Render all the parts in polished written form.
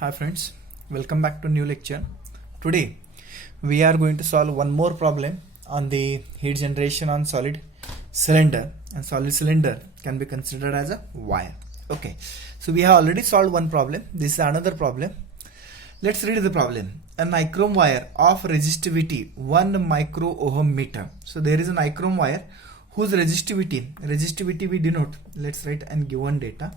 Hi friends, welcome back to new lecture. Today we are going to solve one more problem on the heat generation on solid cylinder, and solid cylinder can be considered as a wire. Okay, so we have already solved one problem. This is another problem. Let's read the problem. A nichrome wire of resistivity 1 micro ohm meter. So there is a nichrome wire whose resistivity we denote. Let's write and given data.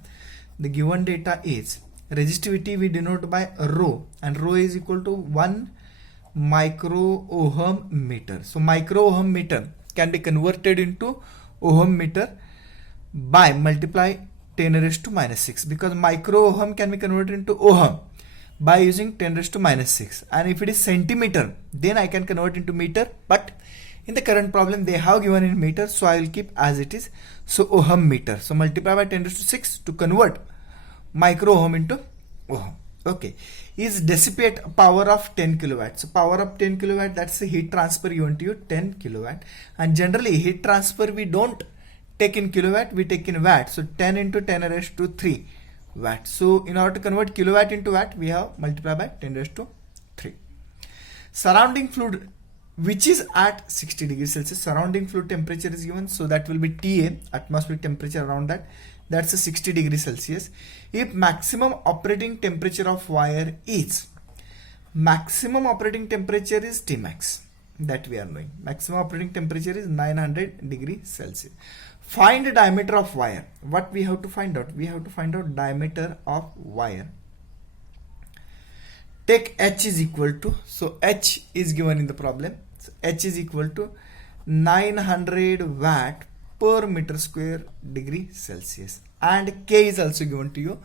The given data is resistivity we denote by rho, and rho is equal to 1 micro ohm meter. So micro ohm meter can be converted into ohm meter by multiply 10 raised to minus 6, because micro ohm can be converted into ohm by using 10 raised to minus 6, and if it is centimeter then I can convert into meter, but in the current problem they have given in meter, so I will keep as it is. So ohm meter, so multiply by 10 raised to 6 to convert micro ohm into ohm. Okay, is dissipate power of 10 kilowatt. So power of 10 kilowatt, that's the heat transfer given to you, 10 kilowatt, and generally heat transfer we don't take in kilowatt, we take in watt. So 10 into 10 raised to 3 watt. So in order to convert kilowatt into watt, we have multiply by 10 raised to 3. Surrounding fluid which is at 60 degrees Celsius, surrounding fluid temperature is given, so that will be TA, atmospheric temperature around that, that's a 60 degrees Celsius. If maximum operating temperature of wire is, maximum operating temperature is Tmax, that we are knowing, maximum operating temperature is 900 degrees Celsius. Find the diameter of wire. What we have to find out? We have to find out diameter of wire. Take H is equal to, so H is given in the problem, so H is equal to 900 watt per meter square degree Celsius, and K is also given to you.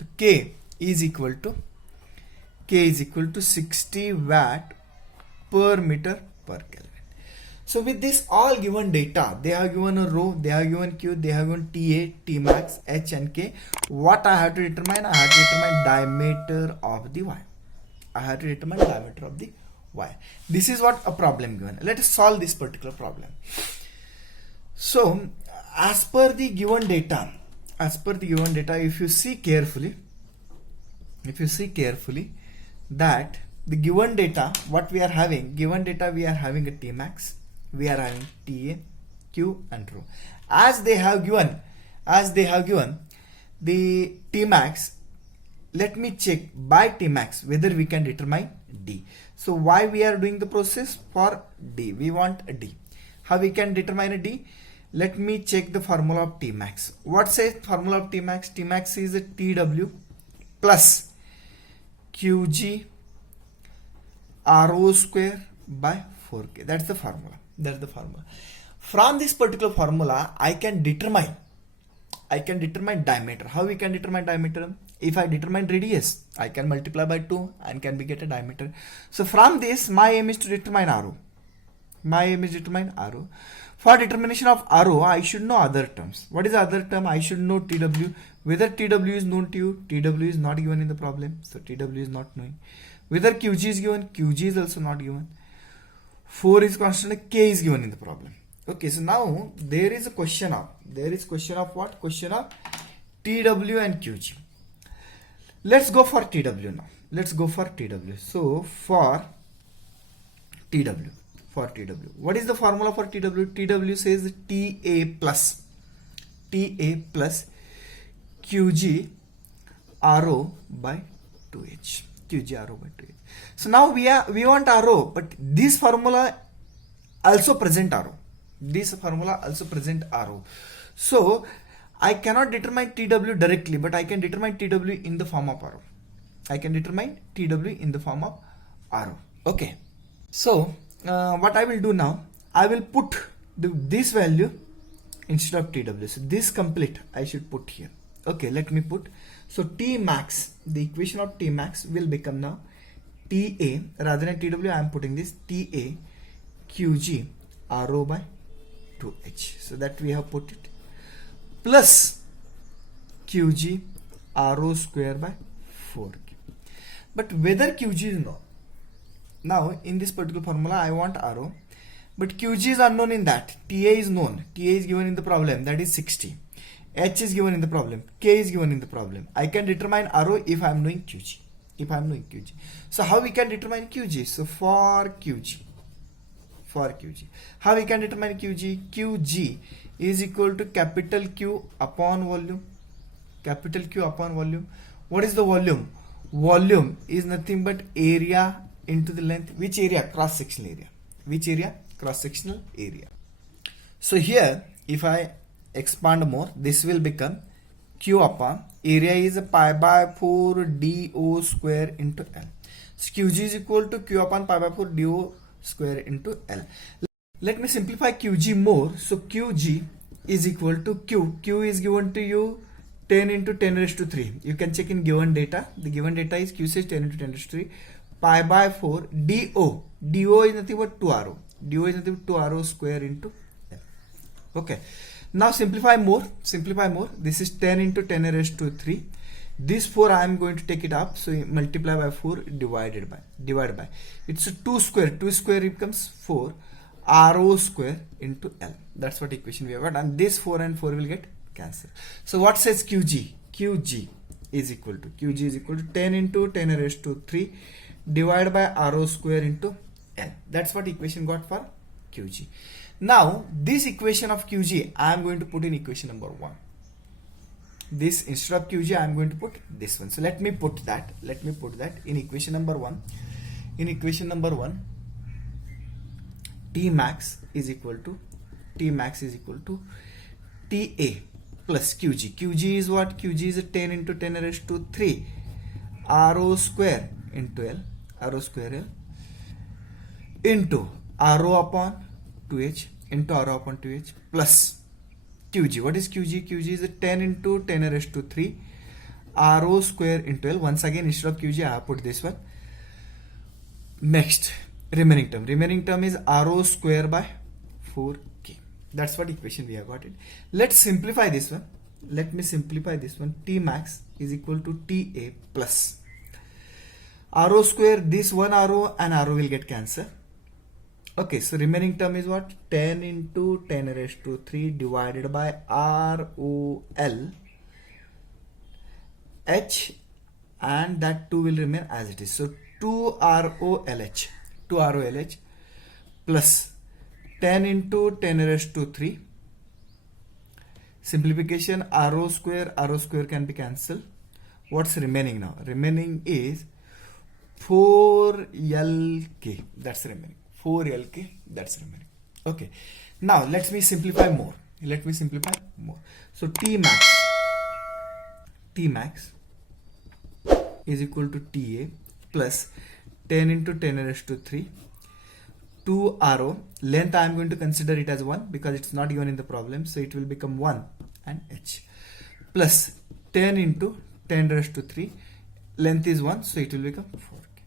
So K is equal to 60 watt per meter per Kelvin. So with this all given data, they have given a rho, they have given Q, they have given TA, T max, H and K. What I have to determine? I have to determine diameter of the wire. I have to determine diameter of the wire. This is what a problem given. Let us solve this particular problem. So as per the given data, if you see carefully, that the given data, what we are having, we are having a T max, we are having TA, Q and rho. As they have given the T max, let me check by T max whether we can determine D. So why we are doing the process? For D, we want a D. How we can determine a D? Let me check the formula of T max. What says formula of T max? T max is a TW plus QG RO square by 4K. That's the formula. From this particular formula, I can determine diameter. How we can determine diameter? If I determine radius, I can multiply by 2 and can be get a diameter. So from this, my aim is to determine RO. For determination of RO, I should know other terms. What is the other term? I should know TW. Whether TW is known to you, TW is not given in the problem, so TW is not knowing. Whether QG is given, QG is also not given. 4 is constant, K is given in the problem. Okay, so now there is question of what? Question of TW and QG. Let's go for TW now. So for TW, what is the formula for TW? TW says TA plus QG RO by 2H. So now we want RO, but this formula also present RO. So I cannot determine TW directly, but I can determine TW in the form of RO. Okay. So what I will do now, I will put this value instead of TW. So this complete I should put here. Okay, let me put. So T max, the equation of T max will become now TA, rather than TW I am putting this TA QG RO by 2H. So that we have put it, plus QG RO square by 4K. But whether QG is known, now in this particular formula I want RO, but QG is unknown in that. TA is known. TA is given in the problem, that is 60. H is given in the problem, K is given in the problem. I can determine RO if I am knowing QG. if I am knowing Qg. So how we can determine Qg? So for Qg, how we can determine Qg? Qg is equal to capital Q upon volume. Capital Q upon volume. What is the volume? Volume is nothing but area into the length. Which area? Cross-sectional area. Which area? Cross-sectional area. So here, if I expand more, this will become Q upon area is pi by 4 dO square into L. So Qg is equal to Q upon pi by 4 dO square into L. Let me simplify Qg more. So Qg is equal to Q. Q is given to you 10 into 10 raised to 3. You can check in given data. The given data is Q says 10 into 10 raised to 3. Pi by 4 dO. dO is nothing but 2RO. dO is nothing but 2RO square into L. Okay. Now simplify more. This is 10 into 10 raised to 3. This 4 I am going to take it up. So multiply by 4 divided by. It's a 2 square. 2 square becomes 4 RO square into L. That's what equation we have got. And this 4 and 4 will get cancelled. So what says Qg? Qg is equal to 10 into 10 raised to 3 divided by RO square into L. That's what equation got for Qg. Now this equation of Qg I am going to put in equation number 1. This instead of Qg I am going to put this one. So let me put that in equation number 1. In equation number 1, Tmax is equal to Ta plus Qg. Qg is what? Qg is 10 into 10 raised to 3 RO square into L. RO square L into RO upon 2H into RO upon 2H plus Qg. What is Qg? Qg is 10 into 10 raised to 3 RO square into L. Once again, instead of Qg, I have put this one. Next, remaining term is RO square by 4K. That's what equation we have got it. Let's simplify this one. Let me simplify this one. Tmax is equal to Ta plus RO square. This one RO and RO will get cancelled. Okay, so remaining term is what? 10 into 10 raised to 3 divided by ROL H, and that 2 will remain as it is. So 2ROLH plus 10 into 10 raised to 3. Simplification, RO square can be cancelled. What's remaining now? Remaining is 4LK. That's remaining. 4LK, that's remaining. Okay. Now let me simplify more. So Tmax is equal to Ta plus 10 into 10 raised to 3 2RO. Length I am going to consider it as 1 because it's not given in the problem. So it will become 1 and H plus 10 into 10 raised to 3. Length is 1, so it will become 4K.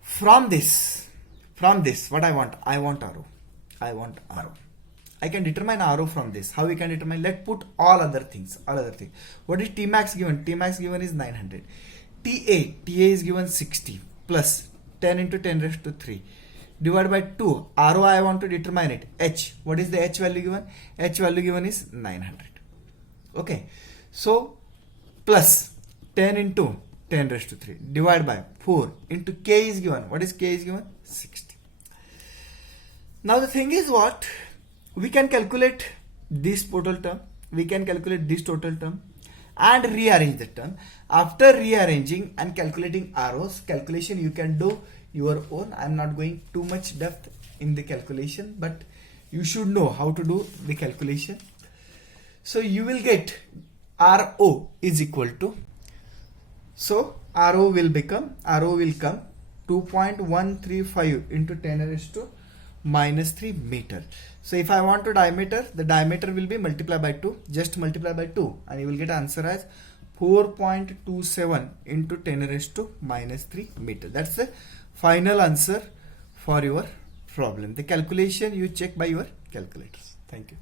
From this, what I want RO. I can determine RO from this. How we can determine? Let's put all other things. What is Tmax given? Tmax given is 900. Ta is given 60 plus 10 into 10 raised to 3 divided by 2. RO I want to determine it. H. What is the H value given? H value given is 900. Okay. So plus 10 into 10 raised to 3 divided by 4 into K is given. What is K is given? 60. Now the thing is what? We can calculate this total term. We can calculate this total term and rearrange the term. After rearranging and calculating ROs, calculation you can do your own. I am not going too much depth in the calculation, but you should know how to do the calculation. So you will get RO is equal to, so RO will come 2.135 into 10 raised to minus 3 meter. So if I want to diameter, the diameter will be multiplied by 2, just multiply by 2 and you will get answer as 4.27 into 10 raised to minus 3 meter. That's the final answer for your problem. The calculation you check by your calculators. Thank you.